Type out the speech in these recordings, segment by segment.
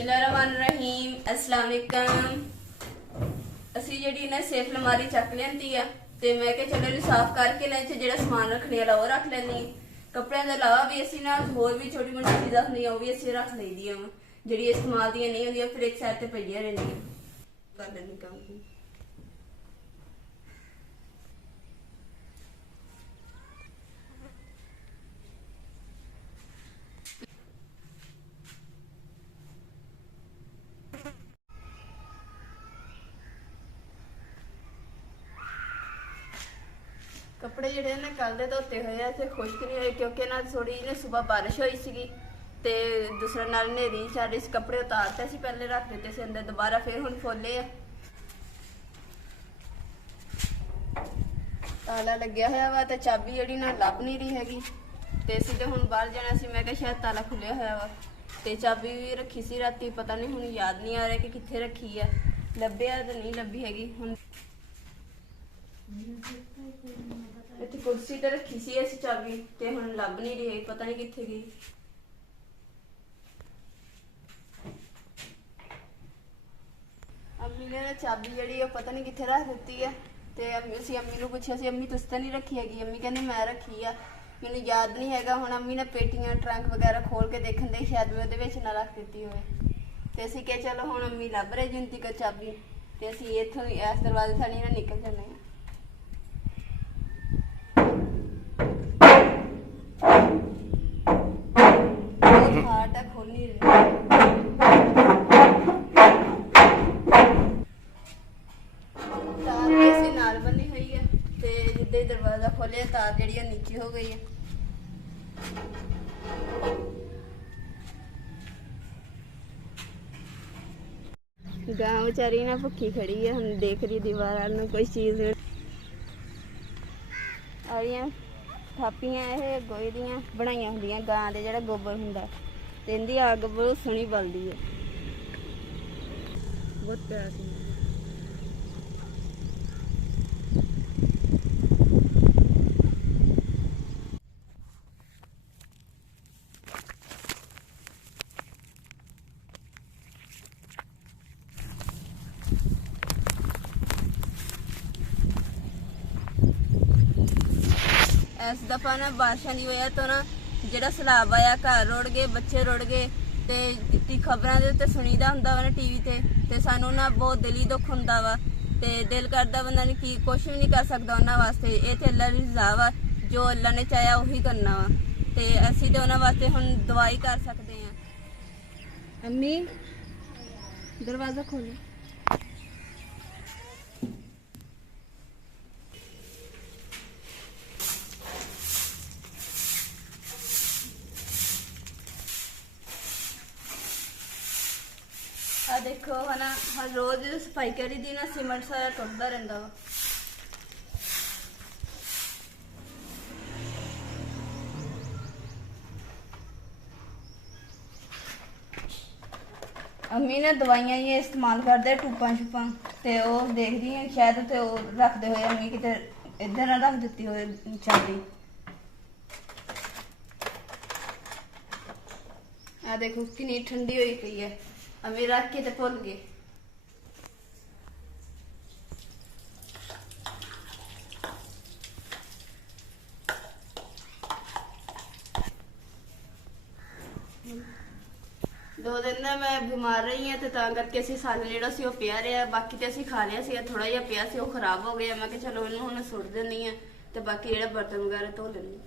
बिस्मिल्लाहिर्रहमानिर्रहीम अस्सलाम वालेकुम। असी जी ना सेफ अलमारी चक लियांदी आ ते मैं क्या चलो इन्हू साफ करके ना जो समान रखने वाला वो रख लैनी। कपड़े के अलावा भी असी ना होर भी छोटी मोटी चीज़ा होंदियां वो भी असी रख लईदियां जी इस्तेमाल दी नहीं होंदियां फिर एक साइड ते पईयां रहिंदियां कर लैनी काम। कपड़े ਜਿਹੜੇ ਨੇ ਕੱਲ ਦੇ ਧੋਤੇ ਹੋਏ ਆ ਤੇ ਖੁਸ਼ਕ ਨਹੀਂ ਹੋਏ ਕਿਉਂਕਿ ਨਾ ਥੋੜੀ ਜਿਹੀ ਸਵੇਰ ਬਾਰਿਸ਼ ਹੋਈ ਸੀਗੀ ਤੇ ਦੂਸਰੇ ਨਾਲ ਹਨੇਰੀ ਚੱਲ ਰਹੀ ਸੀ। ਕੱਪੜੇ ਉਤਾਰਤੇ ਸੀ ਪਹਿਲੇ ਰੱਖ ਦਿੱਤੇ ਸੀ ਅੰਦਰ ਦੁਬਾਰਾ ਫਿਰ ਹੁਣ ਫੋਲੇ ਆ। ਤਾਲਾ ਲੱਗਿਆ ਹੋਇਆ ਵਾ ਤੇ ਚਾਬੀ ਜਿਹੜੀ ਨਾ ਲੱਭ ਨਹੀਂ ਰਹੀ ਹੈਗੀ ਤੇ ਅਸੀਂ ਤੇ ਹੁਣ ਬਾਹਰ ਜਾਣਾ ਸੀ। ਮੈਂ ਕਿਹਾ ਸ਼ਾਇਦ ਤਾਲਾ ਖੁੱਲਿਆ ਹੋਇਆ ਵਾ ਤੇ ਚਾਬੀ ਵੀ ਰੱਖੀ ਸੀ ਰਾਤੀ ਪਤਾ ਨਹੀਂ ਹੁਣ ਯਾਦ ਨਹੀਂ ਆ ਰਿਹਾ ਕਿ ਕਿੱਥੇ ਰੱਖੀ ਆ। ਲੱਭਿਆ ਤਾਂ ਨਹੀਂ ਲੱਭੀ ਹੈਗੀ। ਹੁਣ ਇੱਥੇ ਕੁਰਸੀ ਤੇ ਰੱਖੀ ਸੀ ਅਸੀਂ ਚਾਬੀ ਤੇ ਹੁਣ ਲੱਭ ਨਹੀਂ ਰਹੀ ਪਤਾ ਨਹੀਂ ਕਿੱਥੇ ਗਈ। ਅੰਮੀ ਨੇ ਨਾ ਚਾਬੀ ਜਿਹੜੀ ਉਹ ਪਤਾ ਨਹੀਂ ਕਿੱਥੇ ਰੱਖ ਦਿੱਤੀ ਆ ਤੇ ਅਸੀਂ ਅੰਮੀ ਨੂੰ ਪੁੱਛਿਆ ਸੀ ਅੰਮੀ ਤੁਸੀਂ ਤਾਂ ਨਹੀਂ ਰੱਖੀ ਹੈਗੀ। ਅੰਮੀ ਕਹਿੰਦੀ ਮੈਂ ਰੱਖੀ ਆ ਮੈਨੂੰ ਯਾਦ ਨਹੀਂ ਹੈਗਾ। ਹੁਣ ਅੰਮੀ ਨੇ ਪੇਟੀਆਂ ਟਰੰਕ ਵਗੈਰਾ ਖੋਲ ਕੇ ਦੇਖਣ ਦੇ ਸ਼ਾਇਦ ਮੈਂ ਉਹਦੇ ਵਿੱਚ ਨਾ ਰੱਖ ਦਿੱਤੀ ਹੋਵੇ ਤੇ ਅਸੀਂ ਕਿਹਾ ਚਲੋ ਹੁਣ ਅੰਮੀ ਲੱਭ ਰਹੇ ਜਿੰਦੀ ਕੋ ਚਾਬੀ ਤੇ ਅਸੀਂ ਇੱਥੋਂ ਇਸ ਦਰਵਾਜ਼ੇ ਥਾਣੀ ਨਾਲ ਨਿਕਲ ਜਾਂਦੇ ਹਾਂ। दरवाजा खोलिया तार जी नीचे हो गई है। गांव बेचारी ना भुखी खड़ी है हम देख रही दीवार कोई चीज थापियां ये गोहे दियां बनाइया होंदियां गां दे जेड़ा गोबर हुंदा ते इहदी अग बहुत सोहनी बलदी है। बहुत प्यार सी इस दफा ना बारिशा की वजह तो ना जो सैलाब आया घर रुड़ गए बच्चे रुड़ गए तो खबरों के उत्ते सुनीदा हुंदा वा ना टीवी ते सानू ना बहुत दिली दुख हुंदा वा ते दिल करदा बंदा नहीं कि कुछ भी नहीं कर सकता उन्हां वास्ते। ये तो अल्लाह दी रज़ा वा जो अल्लाह ने चाहया उही करना वा ते असीं ते उन्हां वास्ते हुण दुआई कर सकते हैं। अम्मी दरवाजा खोलो। देखो है ना हर रोज सफाई करी दी ना सीमेंट सारा टुटता रहता वा। अम्मी ने दवाइयां ये इस्तेमाल करते टूपा छुपा ते ओह देख रही है शायद ते रखते हुए अम्मी किते इधर ना रख दी हो चाबी। आ देखो कितनी ठंडी हुई पई है अम्मी रख के ते भुल गए। दो दिन ना मैं बीमार रही हाँ तो करके असी सन जोड़ा सी पिया रहा बाकी तो असी खा लिया सी थोड़ा जिहा पिया सी खराब हो गया। मैं चलो इन्हू हुण सुट दिंदी हाँ तो बाकी जो बर्तन वगैरह धो लैंदी।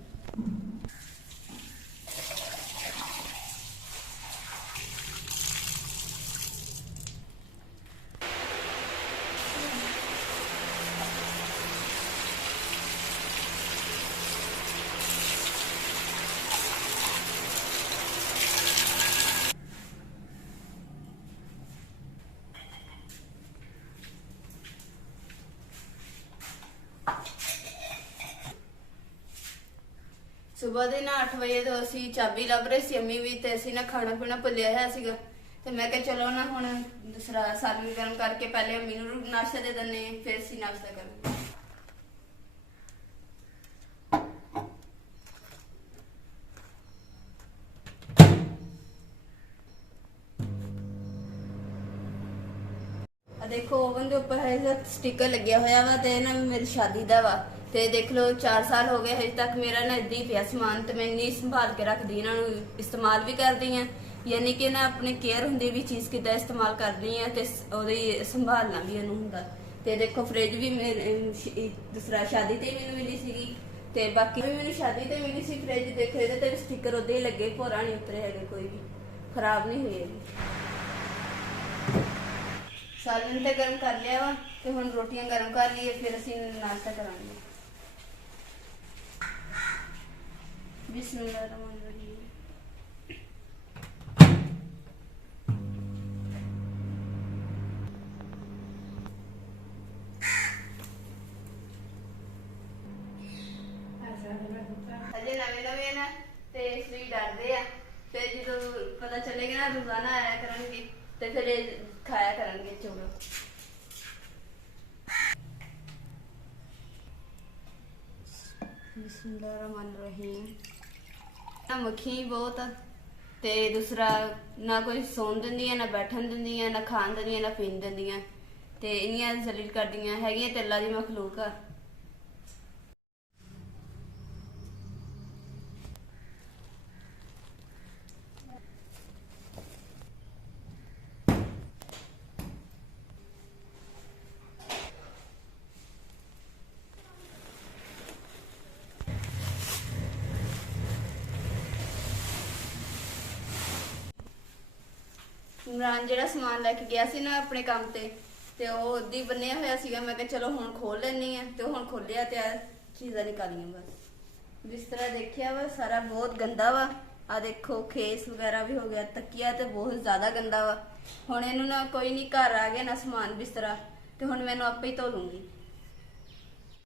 सुबह के ना 8 बजे तो असी चाबी लभ रहे सी अम्मी भी ते असी ना खाना पीना भुलिया है सीगा ते मैं कहा चलो ना हुण सालन गर्म करके पहले अम्मी नूं नाश्ता दे दिंदे फिर असी नाश्ता करेंगे। ਦੇਖੋ ਓਵਨ ਦੇ ਉੱਪਰ ਹੈ ਸਟicker ਲੱਗਿਆ ਹੋਇਆ ਵਾ ਤੇ ਨਾ ਮੇਰੀ ਸ਼ਾਦੀ ਦਾ ਵਾ ਤੇ ਦੇਖ ਲਓ 4 ਸਾਲ ਹੋ ਗਏ ਹਜੇ ਤੱਕ ਮੇਰਾ ਨਾ ਏਦਾਂ ਹੀ ਪਿਆ ਸਮਾਨ ਤੇ ਮੈਂ ਨਹੀਂ ਸੰਭਾਲ ਕੇ ਰੱਖਦੀ ਇਹਨਾਂ ਨੂੰ ਇਸਤੇਮਾਲ ਵੀ ਕਰਦੀ ਆ ਯਾਨੀ ਕਿ ਨਾ ਆਪਣੇ ਕੇਅਰ ਹੁੰਦੀ ਵੀ ਚੀਜ਼ ਕਿੱਦਾਂ ਇਸਤੇਮਾਲ ਕਰਨੀ ਆ ਤੇ ਉਹਦੀ ਸੰਭਾਲਣਾ ਵੀ ਇਹਨੂੰ ਹੁੰਦਾ ਤੇ ਦੇਖੋ ਫ੍ਰਿਜ ਵੀ ਦੂਸਰਾ ਸ਼ਾਦੀ ਤੇ ਮੈਨੂੰ ਮਿਲੀ ਸੀਗੀ ਤੇ ਬਾਕੀ ਵੀ ਮੈਨੂੰ ਸ਼ਾਦੀ ਤੇ ਮਿਲੀ ਸੀ ਫ੍ਰਿਜ ਦੇਖੋ ਇਹਦੇ ਤੇ ਸਟicker ਉਦਾਂ ਹੀ ਲੱਗੇ ਭੋਰਾ ਨਹੀਂ ਉਤਰੇ ਹੈਗੇ ਕੋਈ ਵੀ ਖਰਾਬ ਨਹੀਂ ਹੋਈ ਹੈਗੀ ਸਾਲਨ ਤੇ ਗਰਮ ਕਰ ਲਿਆ ਵਾ ਤੇ ਹੁਣ ਰੋਟੀਆਂ ਗਰਮ ਕਰ ਲਈਏ ਫਿਰ ਅਸੀਂ ਨਾਸ਼ਤਾ ਕਰਾਂਗੇ ਬਿਸਮਿਲ੍ਲਾਹਿਰਰਹਿਮਾਨਿਰਰਹੀਮ ਅਜੇ ਨਵੇਂ ਨਾ ਤੇ ਇਸ ਲਈ ਡਰਦੇ ਆ ਤੇ ਜਦੋਂ ਪਤਾ ਚੱਲੇਗਾ ਨਾ ਰੋਜ਼ਾਨਾ ਆਇਆ ਕਰਨਗੇ ਤੇ ਫਿਰ ਇਹ ਖਾਇਆ ਕਰਾਂਗੇ ਚੋਲੋ ਬਿਸਮਿਲ੍ਲਾਹਿਰਰਹਿਮਾਨਿਰਰਹੀਮ ਨਾ ਮੱਖੀ ਬਹੁਤ ਆ ਤੇ ਦੂਸਰਾ ਨਾ ਕੋਈ ਸੌਣ ਦਿੰਦੀਆਂ ਨਾ ਬੈਠਣ ਦਿੰਦੀਆਂ ਨਾ ਖਾਣ ਦਿੰਦੀਆਂ ਨਾ ਪੀਣ ਦਿੰਦੀਆਂ ਤੇ ਇੰਨੀਆਂ ਜ਼ਲੀਲ ਕਰਦੀਆਂ ਹੈਗੀਆਂ ਤੇ ਅੱਲਾ ਦੀ ਮਖਲੂਕ ਆ ਇਮਰਾਨ ਜਿਹੜਾ ਸਮਾਨ ਲੈ ਕੇ ਗਿਆ ਸੀ ਨਾ ਆਪਣੇ ਕੰਮ ਤੇ ਉਹ ਉਦੀ ਬੰਨਿਆ ਹੋਇਆ ਸੀਗਾ ਮੈਂ ਕਿਹਾ ਚਲੋ ਹੁਣ ਖੋਲ ਲੈਣੀ ਆ ਤੇ ਹੁਣ ਖੋਲਿਆ ਤੇ ਆ ਚੀਜ਼ਾਂ ਨਿਕਾਲੀਆਂ ਬਸ ਬਿਸਤਰਾ ਦੇਖਿਆ ਵਾ ਸਾਰਾ ਬਹੁਤ ਗੰਦਾ ਵਾ ਆ ਦੇਖੋ ਖੇਸ ਵਗੈਰਾ ਵੀ ਹੋ ਗਿਆ ਤਕੀਆ ਤੇ ਬਹੁਤ ਜ਼ਿਆਦਾ ਗੰਦਾ ਵਾ ਹੁਣ ਇਹਨੂੰ ਨਾ ਕੋਈ ਨਹੀਂ ਘਰ ਆ ਗਿਆ ਨਾ ਸਮਾਨ ਬਿਸਤਰਾ ਤੇ ਹੁਣ ਮੈਨੂੰ ਆਪੇ ਹੀ ਧੋ ਲੂੰਗੀ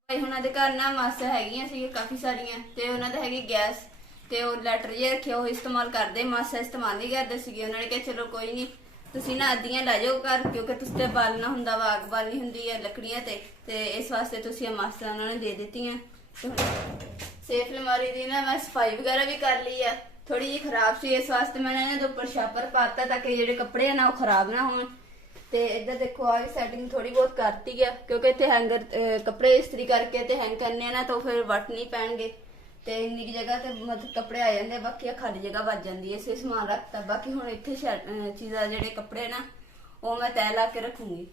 ਭਾਈ ਉਹਨਾਂ ਦੇ ਘਰ ਨਾ ਮਾਸਾਂ ਹੈਗੀਆਂ ਸੀ ਕਾਫੀ ਸਾਰੀਆਂ ਤੇ ਉਹਨਾਂ ਦਾ ਹੈਗੀ ਗੈਸ ਤੇ ਉਹ ਲੈਟਰ ਜੇ ਰੱਖਿਆ ਉਹ ਇਸਤੇਮਾਲ ਕਰਦੇ ਮਾਸਾ ਇਸਤੇਮਾਲ ਨਹੀਂ ਕਰਦੇ ਸੀਗੇ ਉਹਨਾਂ ਨੇ ਕਿਹਾ ਚਲੋ ਕੋਈ ਨਹੀਂ ਤੁਸੀਂ ਨਾ ਅੱਧੀਆਂ ਲੈ ਜਾਓ ਘਰ ਕਿਉਂਕਿ ਤੁਸੀਂ ਤੇ ਬਾਲਣਾ ਹੁੰਦਾ ਵਾ ਅੱਗ ਬਾਲਣੀ ਹੁੰਦੀ ਹੈ ਲੱਕੜੀਆਂ ਤੇ ਇਸ ਵਾਸਤੇ ਤੁਸੀਂ ਇਹ ਮਾਸਾ ਉਹਨਾਂ ਨੇ ਦੇ ਦਿੱਤੀਆਂ ਸੇਫ ਅਲਮਾਰੀ ਦੀ ਨਾ ਮੈਂ ਸਫਾਈ ਵਗੈਰਾ ਵੀ ਕਰ ਲਈ ਆ ਥੋੜੀ ਜਿਹੀ ਖਰਾਬ ਸੀ ਇਸ ਵਾਸਤੇ ਮੈਂ ਇਹਨਾਂ ਦੇ ਉੱਪਰ ਛਾਪਰ ਪਾਤਾ ਤਾਂ ਕਿ ਜਿਹੜੇ ਕੱਪੜੇ ਆ ਨਾ ਉਹ ਖਰਾਬ ਨਾ ਹੋਣ ਤੇ ਇੱਧਰ ਦੇਖੋ ਆ ਸੈਟਿੰਗ ਥੋੜੀ ਬਹੁਤ ਕਰਤੀ ਆ ਕਿਉਂਕਿ ਇੱਥੇ ਹੈਂਗਰ ਕੱਪੜੇ ਇਸਤਰੀ ਕਰਕੇ ਤੇ ਹੈਂਗ ਕਰਨੇ ਆ ਨਾ ਤਾਂ ਫਿਰ ਵੱਟ ਨਹੀਂ ਪੈਣਗੇ ਤੇ ਇੰਨੀ ਕੀ ਜਗ੍ਹਾ ਤੇ ਮਤਲਬ ਕੱਪੜੇ ਆ ਜਾਂਦੇ ਬਾਕੀ ਖਾਲੀ ਜਗ੍ਹਾ ਵੱਜ ਜਾਂਦੀ ਹੈ ਇਸੇ ਸਮਾਨ ਰੱਖਤਾ ਬਾਕੀ ਹੁਣ ਇੱਥੇ ਚੀਜ਼ਾਂ ਜਿਹੜੇ ਕੱਪੜੇ ਨਾ ਉਹ ਮੈਂ ਤੈਅ ਲਾ ਕੇ ਰੱਖੂੰਗੀ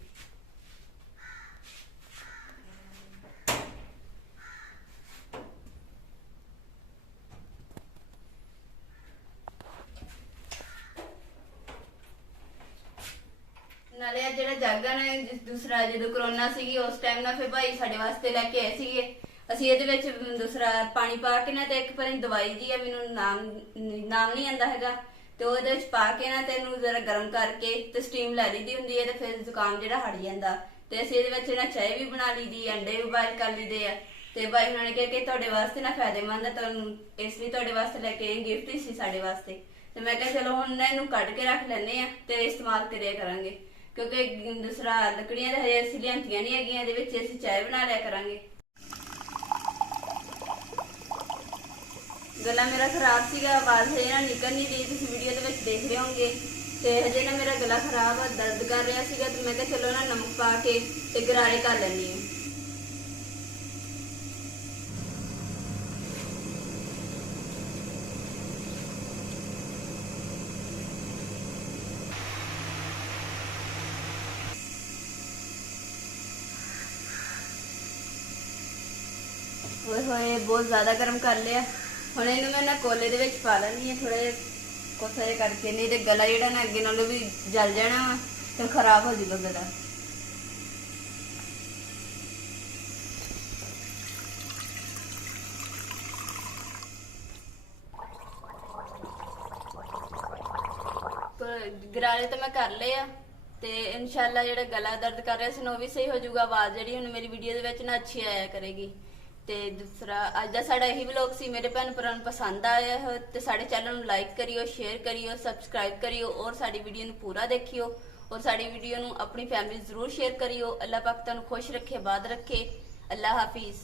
ਨਾਲੇ ਆ ਜਿਹੜਾ ਜਾਗਾ ਨਾ ਦੂਸਰਾ ਜਦੋਂ ਕਰੋਨਾ ਸੀਗੀ ਉਸ ਟਾਈਮ ਨਾ ਫਿਰ ਭਾਈ ਸਾਡੇ ਵਾਸਤੇ ਲੈ ਕੇ ਆਏ ਸੀਗੇ ਅਸੀਂ ਇਹਦੇ ਵਿੱਚ ਦੂਸਰਾ ਪਾਣੀ ਪਾ ਕੇ ਨਾ ਤੇ ਇੱਕ ਪਰ ਦਵਾਈ ਜੀ ਆ ਮੈਨੂੰ ਨਾਮ ਨਹੀਂ ਆਂਦਾ ਹੈਗਾ ਤੇ ਉਹਦੇ ਵਿੱਚ ਪਾ ਕੇ ਨਾ ਤੇ ਇਹਨੂੰ ਜ਼ਰਾ ਗਰਮ ਕਰਕੇ ਤੇ ਸਟੀਮ ਲੈ ਲਈਦੀ ਹੁੰਦੀ ਹੈ ਤੇ ਫਿਰ ਜ਼ੁਕਾਮ ਜਿਹੜਾ ਹਟ ਜਾਂਦਾ ਤੇ ਅਸੀਂ ਇਹਦੇ ਵਿੱਚ ਨਾ ਚਾਹ ਵੀ ਬਣਾ ਲਈਦੀ ਅੰਡੇ ਵੀ ਬਾਇਲ ਕਰ ਲਈਦੇ ਆ ਤੇ ਭਾਈ ਉਹਨਾਂ ਨੇ ਕਿਹਾ ਕਿ ਤੁਹਾਡੇ ਵਾਸਤੇ ਨਾ ਫਾਇਦੇਮੰਦ ਹੈ ਤੁਹਾਨੂੰ ਇਸ ਲਈ ਤੁਹਾਡੇ ਵਾਸਤੇ ਲੈ ਕੇ ਗਿਫਟ ਹੀ ਸੀ ਸਾਡੇ ਵਾਸਤੇ ਤੇ ਮੈਂ ਕਿਹਾ ਚਲੋ ਹੁਣ ਇਹਨੂੰ ਕੱਢ ਕੇ ਰੱਖ ਲੈਣੇ ਆ ਤੇ ਇਸਤੇਮਾਲ ਕਰਿਆ ਕਰਾਂਗੇ ਕਿਉਂਕਿ ਦੂਸਰਾ ਲੱਕੜੀਆਂ ਦੇ ਹਜੇ ਅਸੀਂ ਲਿਆਂਦੀਆਂ ਨਹੀਂ ਹੈਗੀਆਂ ਇਹਦੇ ਵਿੱਚ ਅਸੀਂ ਚਾਹ ਬਣਾ ਲਿਆ ਕਰਾਂਗੇ गला मेरा खराब सीगा आवाज हजे ना निकल नहीं रही तुम वीडियो ਦੇ ਵਿੱਚ देख रहे होंगे ਤੇ ਹਜੇ ਨਾ ਮੇਰਾ ਗਲਾ ਖਰਾਬ ਆ ਦਰਦ ਕਰ ਰਿਹਾ ਸੀਗਾ ਤੇ ਮੈਂ ਕਿਹਾ ਚਲੋ ਨਾ ਨਮਕ ਪਾ ਕੇ ਤੇ ਗਰਾਰੇ ਕਰ ਲੈਣੀ ਹੈ ओए होए बहुत ज्यादा गर्म कर लिया ਹੁਣ ਇਹਨੂੰ ਮੈਂ ਨਾ ਕੋਲੇ ਦੇ ਵਿੱਚ ਪਾ ਲੈਣੀ ਹੈ ਥੋੜੇ ਕੋਸੇ ਕਰਕੇ ਨਹੀਂ ਤੇ ਗਲਾ ਜਿਹੜਾ ਨਾ ਅੱਗੇ ਨਾਲੋਂ ਵੀ ਜਲ ਜਾਣਾ ਵਾ ਤੇ ਖਰਾਬ ਹੋ ਜਾਊਗਾ ਗਲਾ ਗਰਾਰੇ ਤਾਂ ਮੈਂ ਕਰ ਲਏ ਆ ਤੇ ਇਨਸ਼ਾਅੱਲਾ ਜਿਹੜਾ ਗਲਾ ਦਰਦ ਕਰ ਰਿਹਾ ਸੀ ਨਾ ਉਹ ਵੀ ਸਹੀ ਹੋ ਜਾਊਗਾ ਆਵਾਜ਼ ਜਿਹੜੀ ਹੁਣ ਮੇਰੀ ਵੀਡੀਓ ਦੇ ਵਿੱਚ ਨਾ ਅੱਛੀ ਆਇਆ ਕਰੇਗੀ ਤੇ ਦੂਸਰਾ ਅੱਜ ਦਾ ਸਾਡਾ ਇਹੀ ਵਲੌਗ ਸੀ ਮੇਰੇ ਭੈਣ ਭਰਾਵਾਂ ਨੂੰ ਪਸੰਦ ਆਇਆ ਹੋ ਤੇ ਸਾਡੇ ਚੈਨਲ ਨੂੰ ਲਾਈਕ ਕਰਿਓ ਸ਼ੇਅਰ ਕਰਿਓ ਸਬਸਕ੍ਰਾਈਬ ਕਰਿਓ ਔਰ ਸਾਡੀ ਵੀਡੀਓ ਨੂੰ ਪੂਰਾ ਦੇਖਿਓ ਔਰ ਸਾਡੀ ਵੀਡੀਓ ਨੂੰ ਆਪਣੀ ਫੈਮਿਲੀ ਜ਼ਰੂਰ ਸ਼ੇਅਰ ਕਰਿਓ ਅੱਲਾਹ ਪਾਕ ਤੁਹਾਨੂੰ ਖੁਸ਼ ਰੱਖੇ ਬਾਦ ਰੱਖੇ ਅੱਲਾਹ ਹਾਫਿਜ਼।